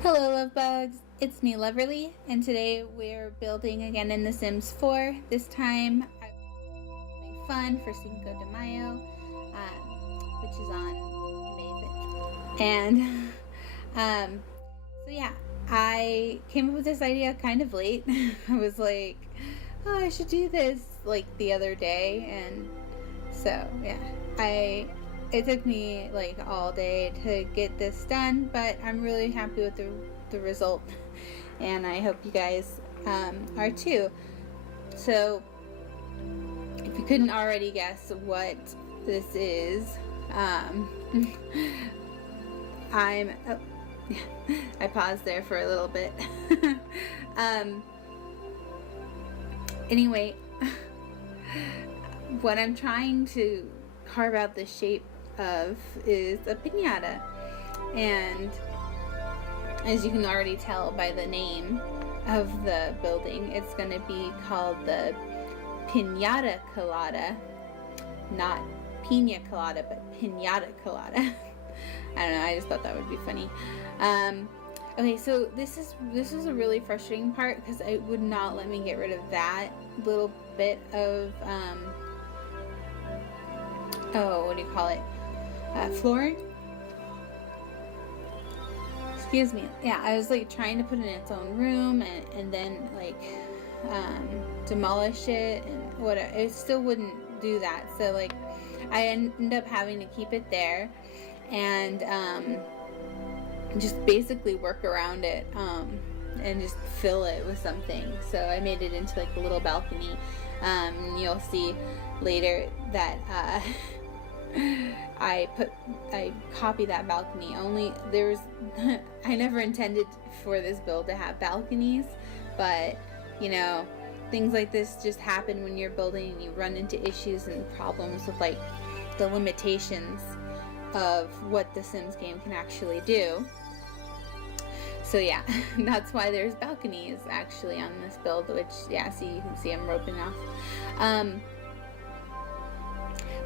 Hello Lovebugs, it's me Loverrlee, and today we're building again in The Sims 4. This time I'm having fun for Cinco de Mayo, which is on May 5th. And so yeah, I came up with this idea kind of late. I was like, oh, I should do this like the other day, and so yeah, it took me like all day to get this done, but I'm really happy with the result, and I hope you guys are too. So if you couldn't already guess what this is, I paused there for a little bit. Anyway, what I'm trying to carve out the shape of is a pinata, and as you can already tell by the name of the building, it's going to be called the Pinata Colada, not Pina Colada, but Pinata Colada. I don't know, I just thought that would be funny. Okay, so this is a really frustrating part because it would not let me get rid of that little bit of what do you call it? Flooring? Excuse me. Yeah, I was like trying to put it in its own room and then like demolish it and whatever. It still wouldn't do that. So like I ended up having to keep it there and just basically work around it and just fill it with something. So I made it into like a little balcony. You'll see later that I copied that balcony. Only I never intended for this build to have balconies, but you know, things like this just happen when you're building and you run into issues and problems with like the limitations of what the Sims game can actually do. So yeah, that's why there's balconies actually on this build, which yeah, see, you can see I'm roping off.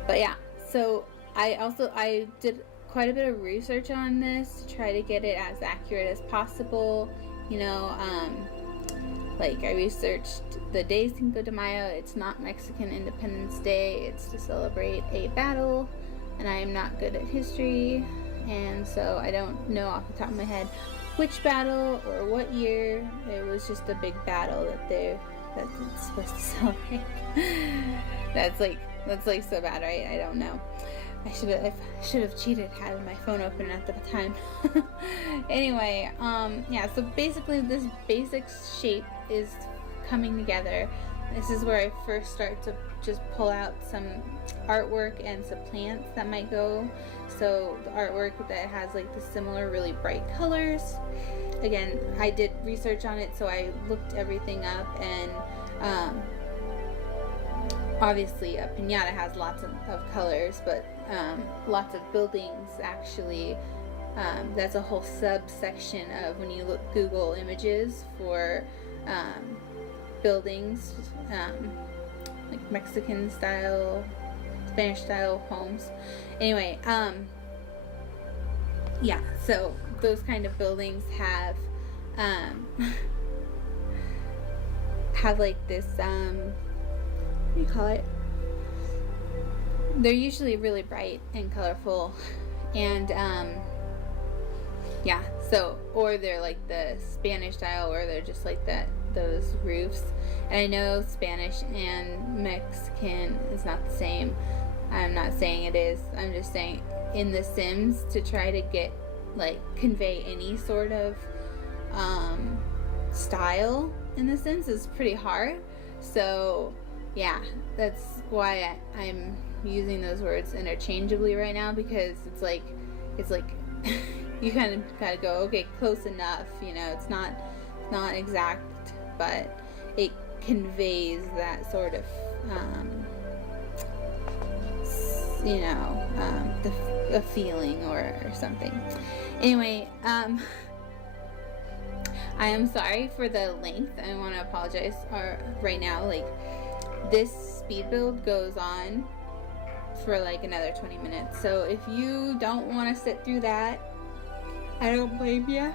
But yeah, so I did quite a bit of research on this to try to get it as accurate as possible. You know, like I researched the day Cinco de Mayo. It's not Mexican Independence Day. It's to celebrate a battle, and I am not good at history, and so I don't know off the top of my head which battle or what year. It was just a big battle that it's supposed to celebrate. That's like so bad, right? I don't know. I should have cheated, had my phone open at the time. Anyway, yeah, so basically this basic shape is coming together. This is where I first start to just pull out some artwork and some plants that might go. So the artwork that has like the similar really bright colors. Again, I did research on it, so I looked everything up, and obviously a piñata has lots of colors, but lots of buildings actually, that's a whole subsection of when you Google images for buildings, like Mexican style, Spanish style homes. Anyway, yeah, so those kind of buildings have like this, what do you call it? They're usually really bright and colorful, and yeah, so, or they're like the Spanish style, or they're just like those roofs. And I know Spanish and Mexican is not the same. I'm not saying it is. I'm just saying in The Sims, to try to get like convey any sort of style in The Sims is pretty hard. So yeah, that's why I'm using those words interchangeably right now, because it's like you kind of gotta go, okay, close enough, you know, it's not exact, but it conveys that sort of you know, the feeling or something. Anyway, I am sorry for the length. I want to apologize right now. Like, this speed build goes on for like another 20 minutes. So if you don't want to sit through that, I don't blame you.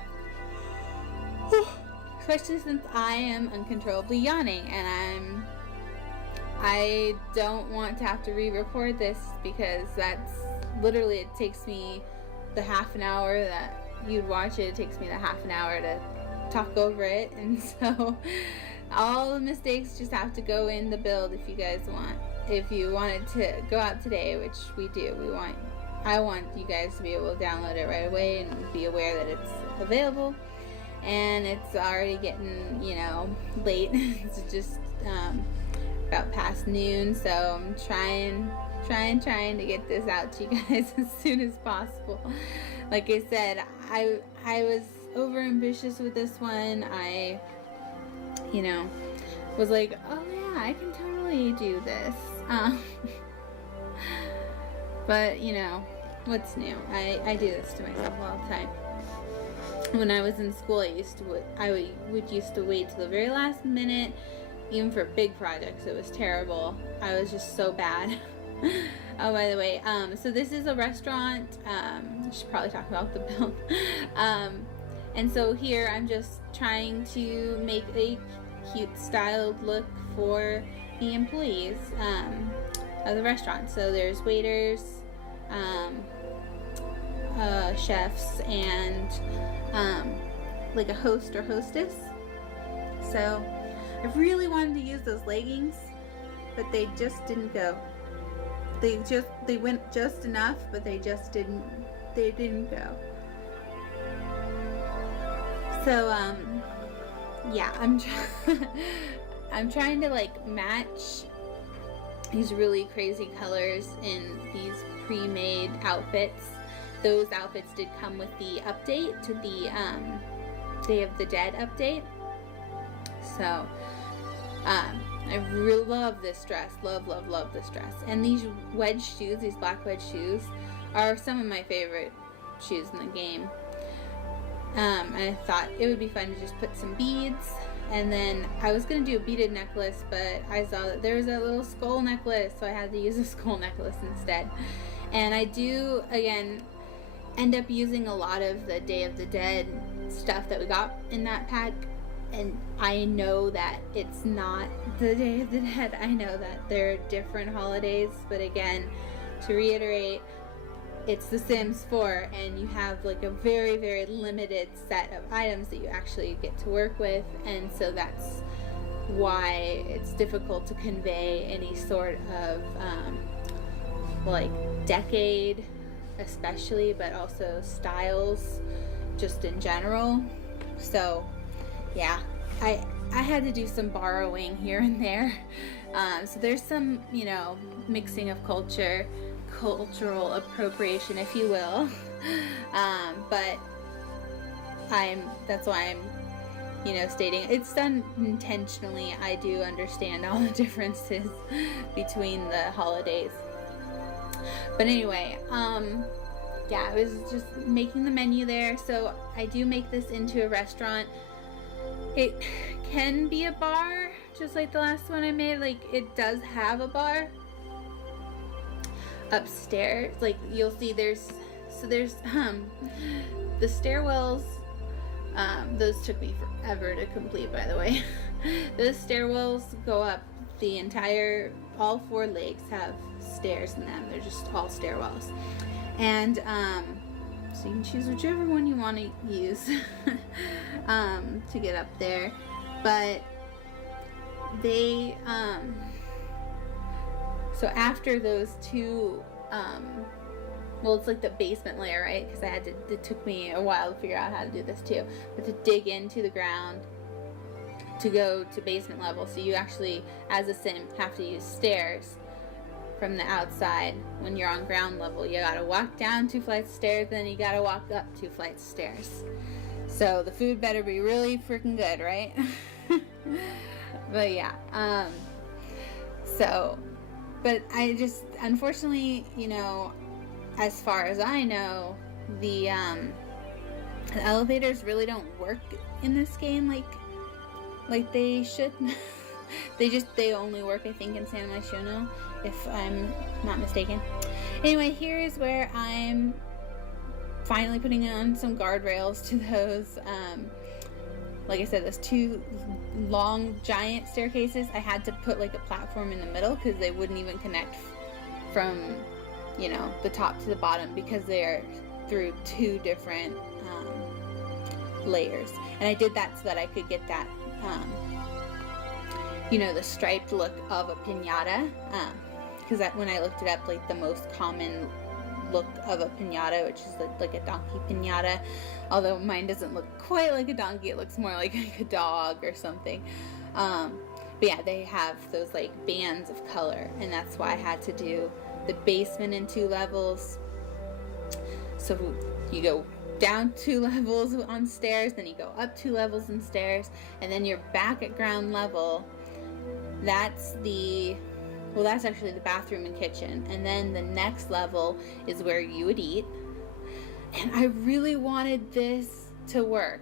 Especially since I am uncontrollably yawning, and I don't want to have to re-record this, because that's literally, it takes me the half an hour that you'd watch it takes me the half an hour to talk over it, and so all the mistakes just have to go in the build. If you wanted to go out today, which we do, I want you guys to be able to download it right away and be aware that it's available. And it's already getting, late. It's just about past noon, so I'm trying to get this out to you guys as soon as possible. Like I said, I was over ambitious with this one. I was like, oh yeah, I can totally do this. But what's new? I do this to myself all the time. When I was in school, I would used to wait till the very last minute, even for big projects. It was terrible. I was just so bad. Oh, by the way, so this is a restaurant. I should probably talk about the build. And so here I'm just trying to make a cute styled look for the employees of the restaurant. So there's waiters, chefs, and like a host or hostess. So I really wanted to use those leggings, but they just didn't go. They went just enough, but they didn't go. So yeah, I'm trying to like match these really crazy colors in these pre-made outfits. Those outfits did come with the update to the Day of the Dead update. So I really love this dress. Love this dress. And these wedge shoes, these black wedge shoes, are some of my favorite shoes in the game. I thought it would be fun to just put some beads, and then I was going to do a beaded necklace, but I saw that there was a little skull necklace, so I had to use a skull necklace instead. And I do, again, end up using a lot of the Day of the Dead stuff that we got in that pack, and I know that it's not the Day of the Dead. I know that they're different holidays, but again, to reiterate, it's The Sims 4, and you have like a very, very limited set of items that you actually get to work with, and so that's why it's difficult to convey any sort of like decade especially, but also styles just in general. So yeah, I had to do some borrowing here and there. So there's some, mixing of cultural appropriation, if you will. But that's why I'm, stating it's done intentionally. I do understand all the differences between the holidays. But anyway, yeah, I was just making the menu there. So I do make this into a restaurant. It can be a bar, just like the last one I made. Like, it does have a bar upstairs. Like, you'll see there's the stairwells. Those took me forever to complete, by the way. Those stairwells go up the entire, all 4 legs have stairs in them. They're just all stairwells. And so you can choose whichever one you want to use to get up there. But they so after those 2 well, it's like the basement layer, right? Because it took me a while to figure out how to do this too, but to dig into the ground to go to basement level. So you actually, as a sim, have to use stairs from the outside. When you're on ground level, you gotta walk down 2 flights of stairs, then you gotta walk up 2 flights of stairs. So the food better be really freaking good, right? But yeah, so, but I just, unfortunately, as far as I know, the elevators really don't work in this game like they should. they only work, I think, in San Myshuno, if I'm not mistaken. Anyway, here's where I'm finally putting on some guardrails to those like I said, those 2 long giant staircases, I had to put like a platform in the middle because they wouldn't even connect from, you know, the top to the bottom because they are through 2 different layers. And I did that so that I could get that, you know, the striped look of a piñata, because when I looked it up, like the most common look of a piñata, which is like a donkey piñata, although mine doesn't look quite like a donkey, it looks more like a dog or something. But yeah, they have those like bands of color, and that's why I had to do the basement in 2 levels. So you go down 2 levels on stairs, then you go up 2 levels in stairs, and then you're back at ground level. That's actually the bathroom and kitchen, and then the next level is where you would eat. And I really wanted this to work.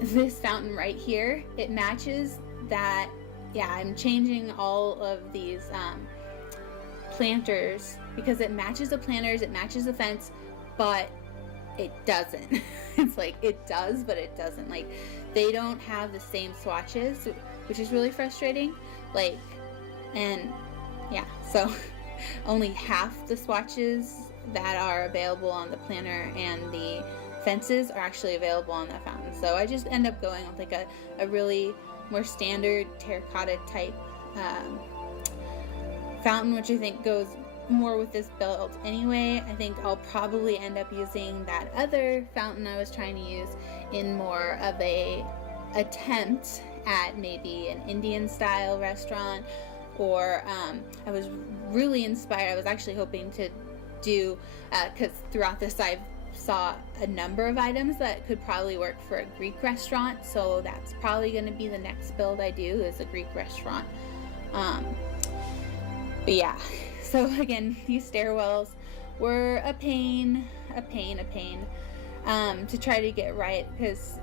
This fountain right here, it matches that. Yeah, I'm changing all of these planters because it matches the planters, it matches the fence, but it doesn't. It's like it does, but it doesn't. Like, they don't have the same swatches, which is really frustrating. Like, and yeah, so only half the swatches that are available on the planter and the fences are actually available on the fountain. So I just end up going with like a really more standard terracotta type fountain, which I think goes more with this build anyway. I think I'll probably end up using that other fountain I was trying to use in more of a attempt at maybe an Indian style restaurant, or I was really inspired. I was actually hoping to do, because throughout this I saw a number of items that could probably work for a Greek restaurant, so that's probably going to be the next build I do, is a Greek restaurant. But yeah, so again, these stairwells were a pain to try to get right, because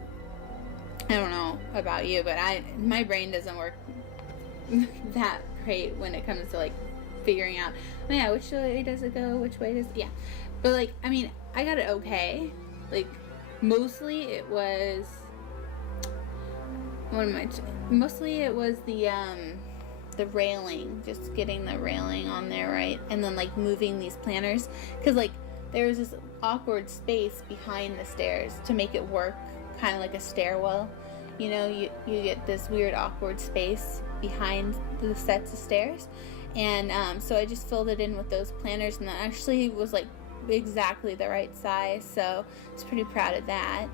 I don't know about you, but my brain doesn't work that great when it comes to like figuring out, oh yeah, which way does it go, which way does, yeah. But like, I mean, I got it okay. Like, mostly it was, mostly it was the railing, just getting the railing on there right, and then like moving these planters, because like there was this awkward space behind the stairs to make it work kind of like a stairwell. You know, you get this weird awkward space behind the sets of stairs, and so I just filled it in with those planters, and that actually was like exactly the right size, so I was pretty proud of that.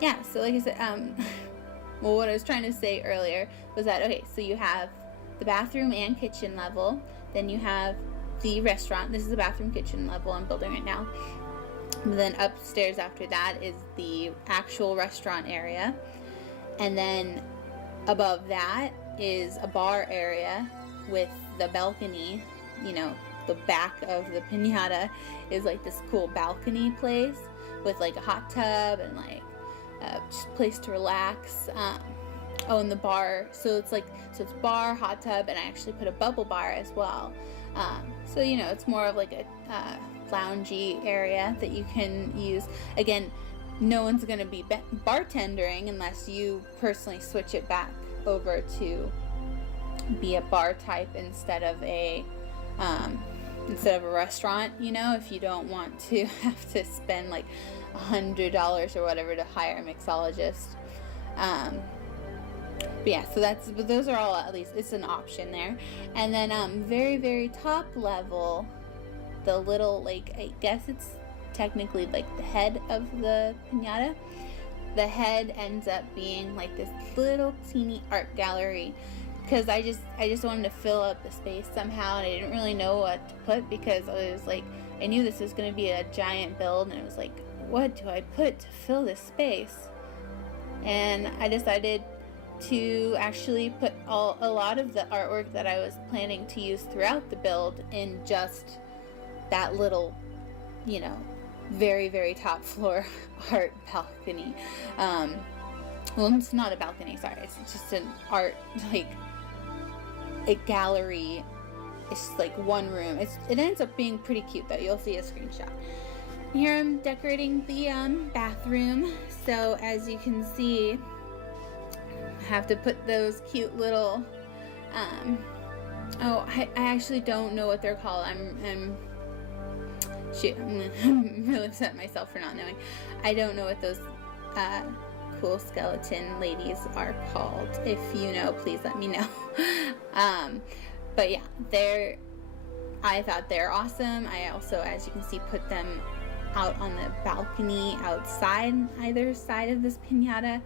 Yeah, so like I said, well, what I was trying to say earlier was that, okay, so you have the bathroom and kitchen level, then you have the restaurant. This is the bathroom kitchen level I'm building right now. And then upstairs after that is the actual restaurant area, and then above that is a bar area with the balcony. You know, the back of the piñata is like this cool balcony place with like a hot tub and like just a place to relax. Oh, and the bar, so it's bar, hot tub, and I actually put a bubble bar as well. So, you know, it's more of like a loungy area that you can use. Again, no one's going to be bartendering unless you personally switch it back over to be a bar type instead of a restaurant, you know, if you don't want to have to spend like $100 or whatever to hire a mixologist. But yeah, so those are all, at least it's an option there. And then very, very top level, the little, like, I guess it's technically like the head of the piñata. The head ends up being like this little teeny art gallery, because I just wanted to fill up the space somehow, and I didn't really know what to put, because I was like, I knew this was going to be a giant build, and it was like, what do I put to fill this space? And I decided to actually put a lot of the artwork that I was planning to use throughout the build in just that little, you know, very, very top floor art balcony. Well, it's not a balcony, sorry, it's just an art, like, a gallery. It's just like one room. It ends up being pretty cute though. You'll see a screenshot. Here I'm decorating the bathroom. So as you can see, I have to put those cute little oh, I actually don't know what they're called. I'm really upset at myself for not knowing. I don't know what those cool skeleton ladies are called. If you know, please let me know. But yeah, I thought they're awesome. I also, as you can see, put them out on the balcony outside either side of this piñata.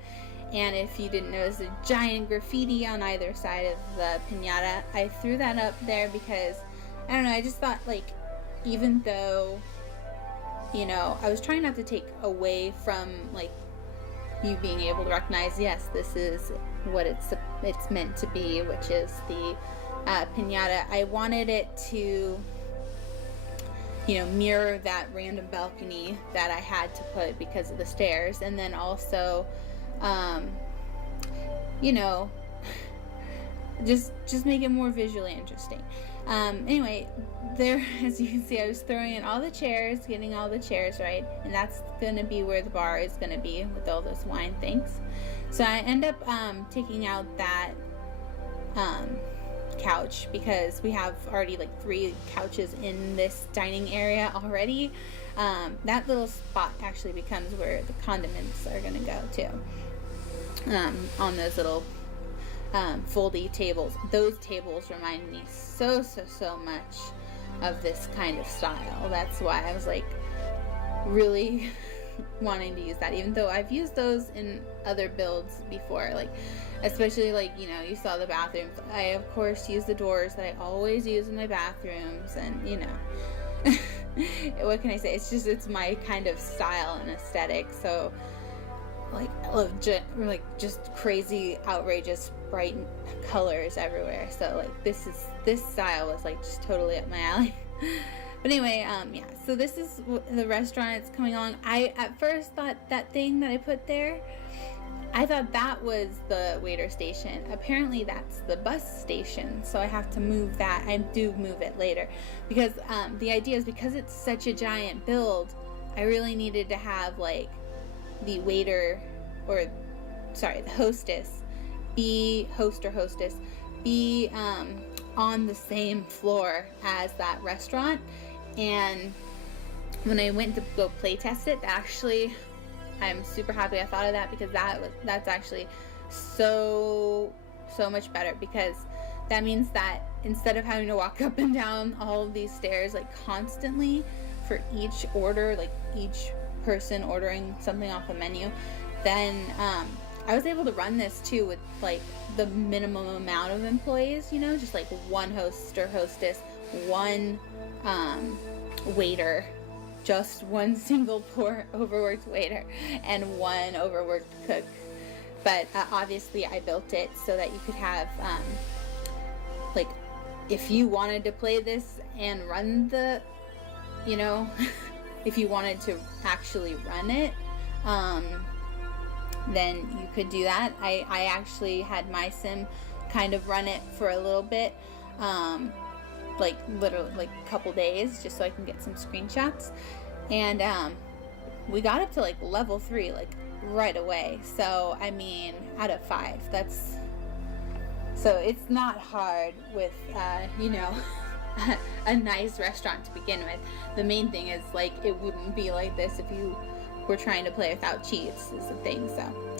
And if you didn't notice a giant graffiti on either side of the piñata, I threw that up there because, I don't know, I just thought, like, even though, you know, I was trying not to take away from, like, you being able to recognize, yes, this is what it's meant to be, which is the piñata. I wanted it to, you know, mirror that random balcony that I had to put because of the stairs, and then also, you know, just make it more visually interesting. Anyway, there, as you can see, I was throwing in all the chairs, getting all the chairs right, and that's gonna be where the bar is gonna be with all those wine things. So I end up taking out that couch because we have already like 3 couches in this dining area already. That little spot actually becomes where the condiments are gonna go too, on those little foldy tables. Those tables remind me so much of this kind of style. That's why I was like really wanting to use that, even though I've used those in other builds before, like especially, like, you know, you saw the bathrooms. I of course use the doors that I always use in my bathrooms, and you know, what can I say, it's my kind of style and aesthetic. So like I love just crazy, outrageous, bright colors everywhere. So like this style was like just totally up my alley. But anyway, yeah, so this is the restaurant it's coming along. I at first thought that thing that I put there, I thought that was the waiter station. Apparently that's the bus station, so I have to move that. I do move it later because the idea is, because it's such a giant build, I really needed to have like the waiter, or sorry, the hostess, host or hostess be on the same floor as that restaurant. And when I went to go play test it, actually, I'm super happy I thought of that, because that's actually so much better, because that means that instead of having to walk up and down all of these stairs like constantly for each order, like each person ordering something off the menu, then I was able to run this too with like the minimum amount of employees, you know, just like one host or hostess, one waiter, just one single poor overworked waiter, and one overworked cook. But obviously I built it so that you could have like, if you wanted to play this and run the, you know, if you wanted to actually run it, then you could do that. I actually had my sim kind of run it for a little bit, like literally like a couple days, just so I can get some screenshots. And we got up to like level 3 like right away. So I mean, out of 5, so it's not hard with you know, a nice restaurant to begin with. The main thing is like, it wouldn't be like this if you were trying to play without cheats, is the thing. So,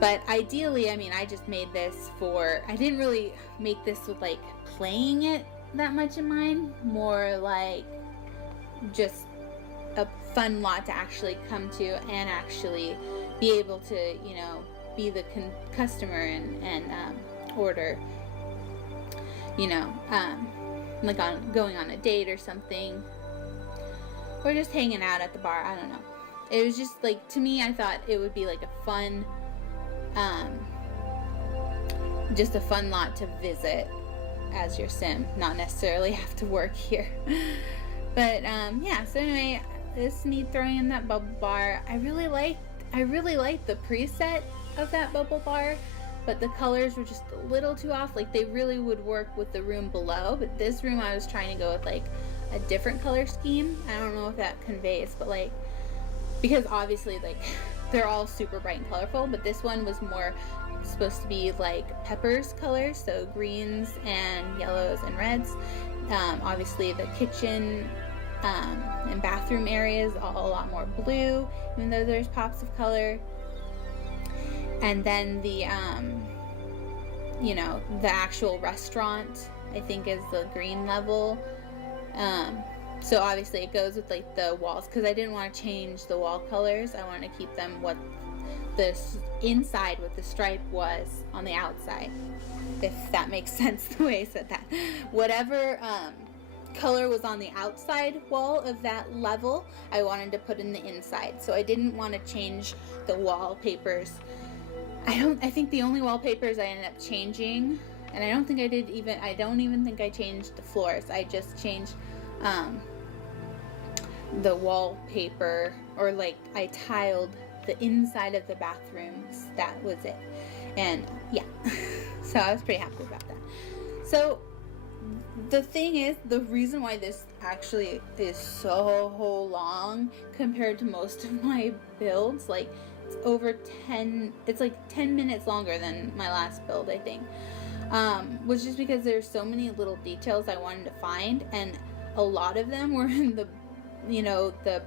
but ideally, I mean, I just made this for, I didn't really make this with like playing it that much in mind, more like just a fun lot to actually come to and actually be able to, you know, be the customer and order, you know, like going on a date or something, or just hanging out at the bar. I don't know. It was just like, to me, I thought it would be like a fun, just a fun lot to visit as your sim, not necessarily have to work here. But yeah, so anyway, this me throwing in that bubble bar. I really liked the preset of that bubble bar, but the colors were just a little too off. Like, they really would work with the room below, but this room I was trying to go with like a different color scheme. I don't know if that conveys, but like, because obviously like they're all super bright and colorful, but this one was more supposed to be like peppers colors, so greens and yellows and reds. Obviously the kitchen and bathroom areas all a lot more blue, even though there's pops of color. And then the you know, the actual restaurant I think is the green level. So obviously it goes with like the walls, because I didn't want to change the wall colors. I wanted to keep them what this inside what the stripe was on the outside, if that makes sense the way I said that. Whatever color was on the outside wall of that level, I wanted to put in the inside. So I didn't want to change the wallpapers. I think the only wallpapers I ended up changing, and I don't even think I changed the floors. I just changed the wallpaper, or like I tiled the inside of the bathrooms. That was it. And yeah, so I was pretty happy about that. So the thing is, the reason why this actually is so long compared to most of my builds, like it's like 10 minutes longer than my last build, I think, was just because there's so many little details I wanted to find, and a lot of them were in the, you know, the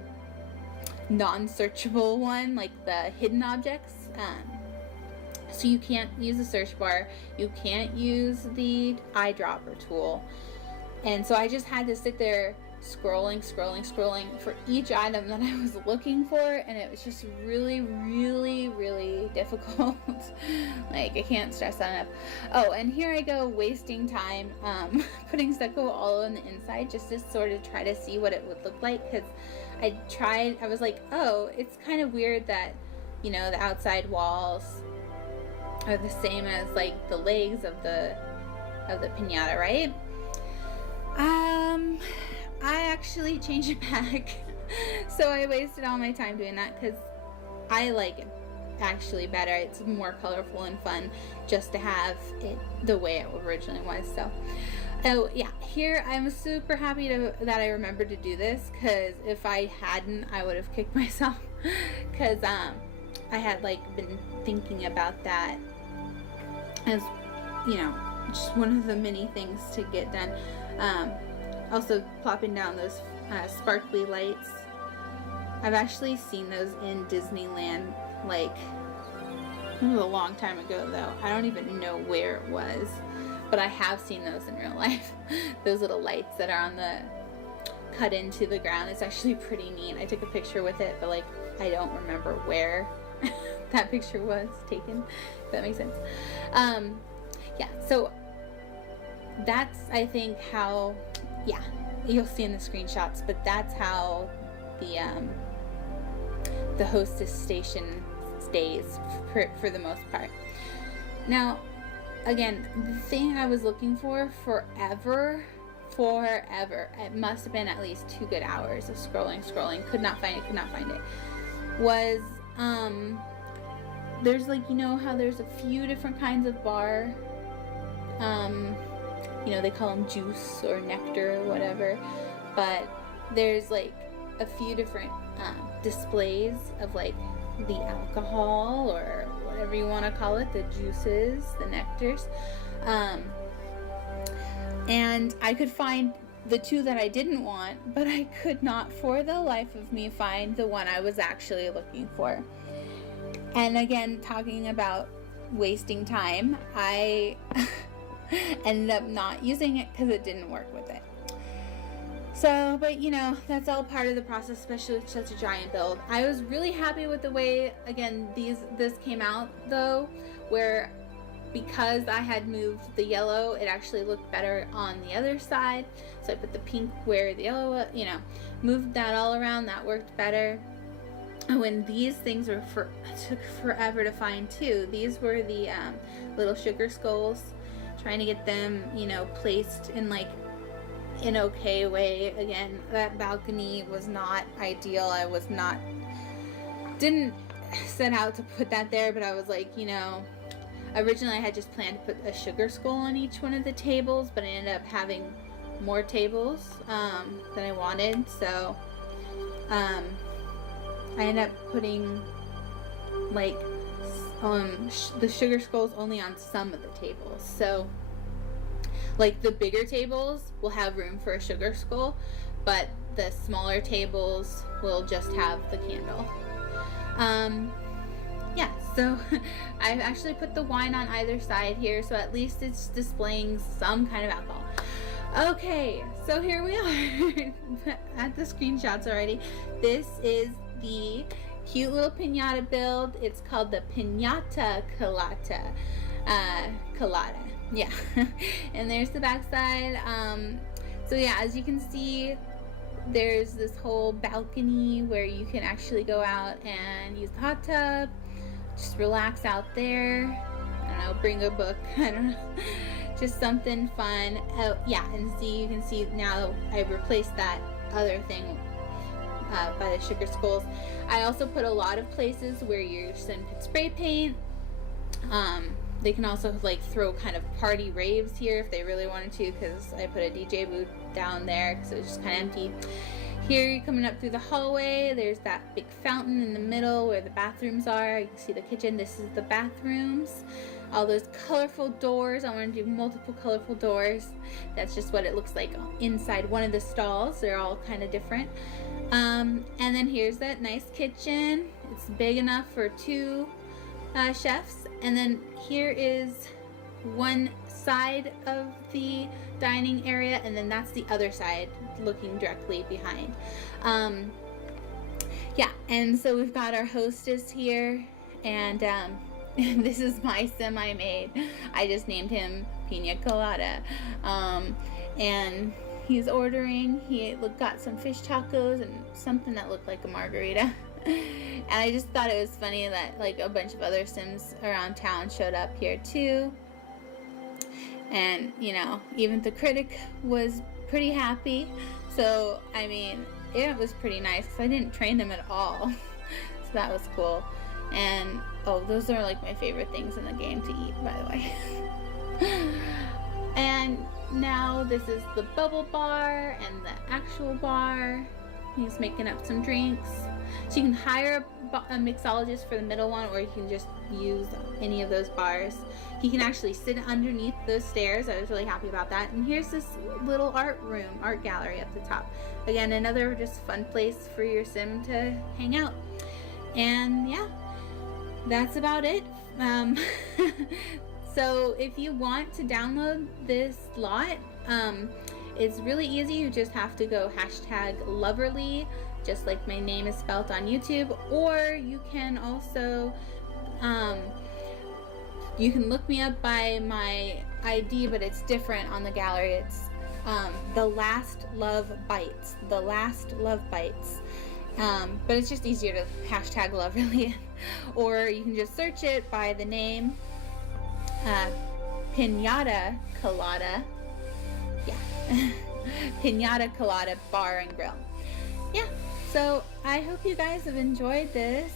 non-searchable one, like the hidden objects. So you can't use the search bar, you can't use the eyedropper tool, and so I just had to sit there scrolling for each item that I was looking for, and it was just really difficult. Like, I can't stress that enough. Oh, and here I go wasting time putting stucco all on the inside just to sort of try to see what it would look like, because I was like, oh, it's kind of weird that, you know, the outside walls are the same as like the legs of the piñata, right? I actually changed it back. So I wasted all my time doing that, because I like it actually better. It's more colorful and fun just to have it the way it originally was. So oh yeah, here I'm super happy that I remembered to do this, because if I hadn't, I would have kicked myself, because I had like been thinking about that as, you know, just one of the many things to get done. Also plopping down those sparkly lights. I've actually seen those in Disneyland, like, it was a long time ago though. I don't even know where it was, but I have seen those in real life. Those little lights that are on the cut into the ground. It's actually pretty neat. I took a picture with it, but like, I don't remember where that picture was taken, if that makes sense. Yeah, so that's, I think, how, yeah, you'll see in the screenshots, but that's how the hostess station stays for the most part. Now, again, the thing I was looking for forever, it must have been at least 2 good hours of scrolling, could not find it, was, there's like, you know how there's a few different kinds of bar, you know, they call them juice or nectar or whatever, but there's like a few different displays of like the alcohol, or whatever you want to call it, the juices, the nectars, and I could find the 2 that I didn't want, but I could not for the life of me find the one I was actually looking for. And again, talking about wasting time, I ended up not using it because it didn't work with it. So, but you know, that's all part of the process, especially with such a giant build. I was really happy with the way, again, this came out though, where because I had moved the yellow, it actually looked better on the other side. So I put the pink where the yellow, you know, moved that all around. That worked better. And when these things were took forever to find too. These were the little sugar skulls. Trying to get them, you know, placed in like an okay way. Again, that balcony was not ideal. Didn't set out to put that there, but I was like, you know, originally I had just planned to put a sugar skull on each one of the tables, but I ended up having more tables than I wanted, so I ended up putting like the sugar skulls only on some of the tables. So like the bigger tables will have room for a sugar skull, but the smaller tables will just have the candle. Yeah, so I've actually put the wine on either side here, so at least it's displaying some kind of alcohol. Okay, so here we are at the screenshots already. This is the cute little pinata build. It's called the Pinata Colada. Yeah. And there's the backside. So yeah, as you can see, there's this whole balcony where you can actually go out and use the hot tub, just relax out there. I don't know, bring a book. I don't know, just something fun. Oh yeah, and see, you can see now I've replaced that other thing by the sugar skulls. I also put a lot of places where your sim could spray paint. They can also like throw kind of party raves here if they really wanted to, because I put a DJ booth down there because it was just kind of empty. Here you're coming up through the hallway. There's that big fountain in the middle where the bathrooms are. You can see the kitchen. This is the bathrooms. All those colorful doors. I want to do multiple colorful doors. That's just what it looks like inside one of the stalls. They're all kind of different. And then here's that nice kitchen. It's big enough for 2 chefs. And then here is one side of the dining area, and then that's the other side looking directly behind. Yeah, and so we've got our hostess here, and this is my sim I made. I just named him Pinata Colada. And he's ordering. He got some fish tacos and something that looked like a margarita. And I just thought it was funny that like a bunch of other sims around town showed up here too. And you know, even the critic was pretty happy. So I mean, it was pretty nice because I didn't train them at all. So that was cool. And oh, those are like my favorite things in the game to eat, by the way. And now this is the bubble bar and the actual bar. He's making up some drinks. So you can hire a mixologist for the middle one, or you can just use any of those bars. He can actually sit underneath those stairs. I was really happy about that. And here's this little art gallery up the top. Again, another just fun place for your sim to hang out. And yeah, that's about it. So if you want to download this lot, it's really easy. You just have to go #Loverrlee, just like my name is spelled on YouTube, or you can also you can look me up by my ID, but it's different on the gallery. It's The Last Love Bites. The Last Love Bites. But it's just easier to #Loverrlee, or you can just search it by the name Pinata Colada. Yeah. Pinata Colada Bar and Grill. Yeah, so I hope you guys have enjoyed this.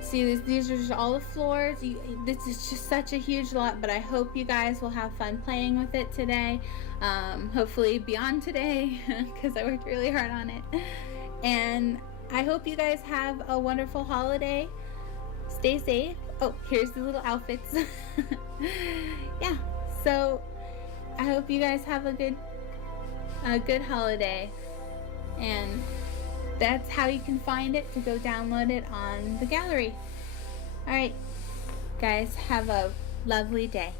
See, these are just all the floors. This is just such a huge lot, but I hope you guys will have fun playing with it today. Hopefully beyond today, because I worked really hard on it. And I hope you guys have a wonderful holiday. Stay safe. Oh, here's the little outfits. Yeah, so I hope you guys have a good holiday, and that's how you can find it, to go download it on the gallery. Alright, guys, have a lovely day.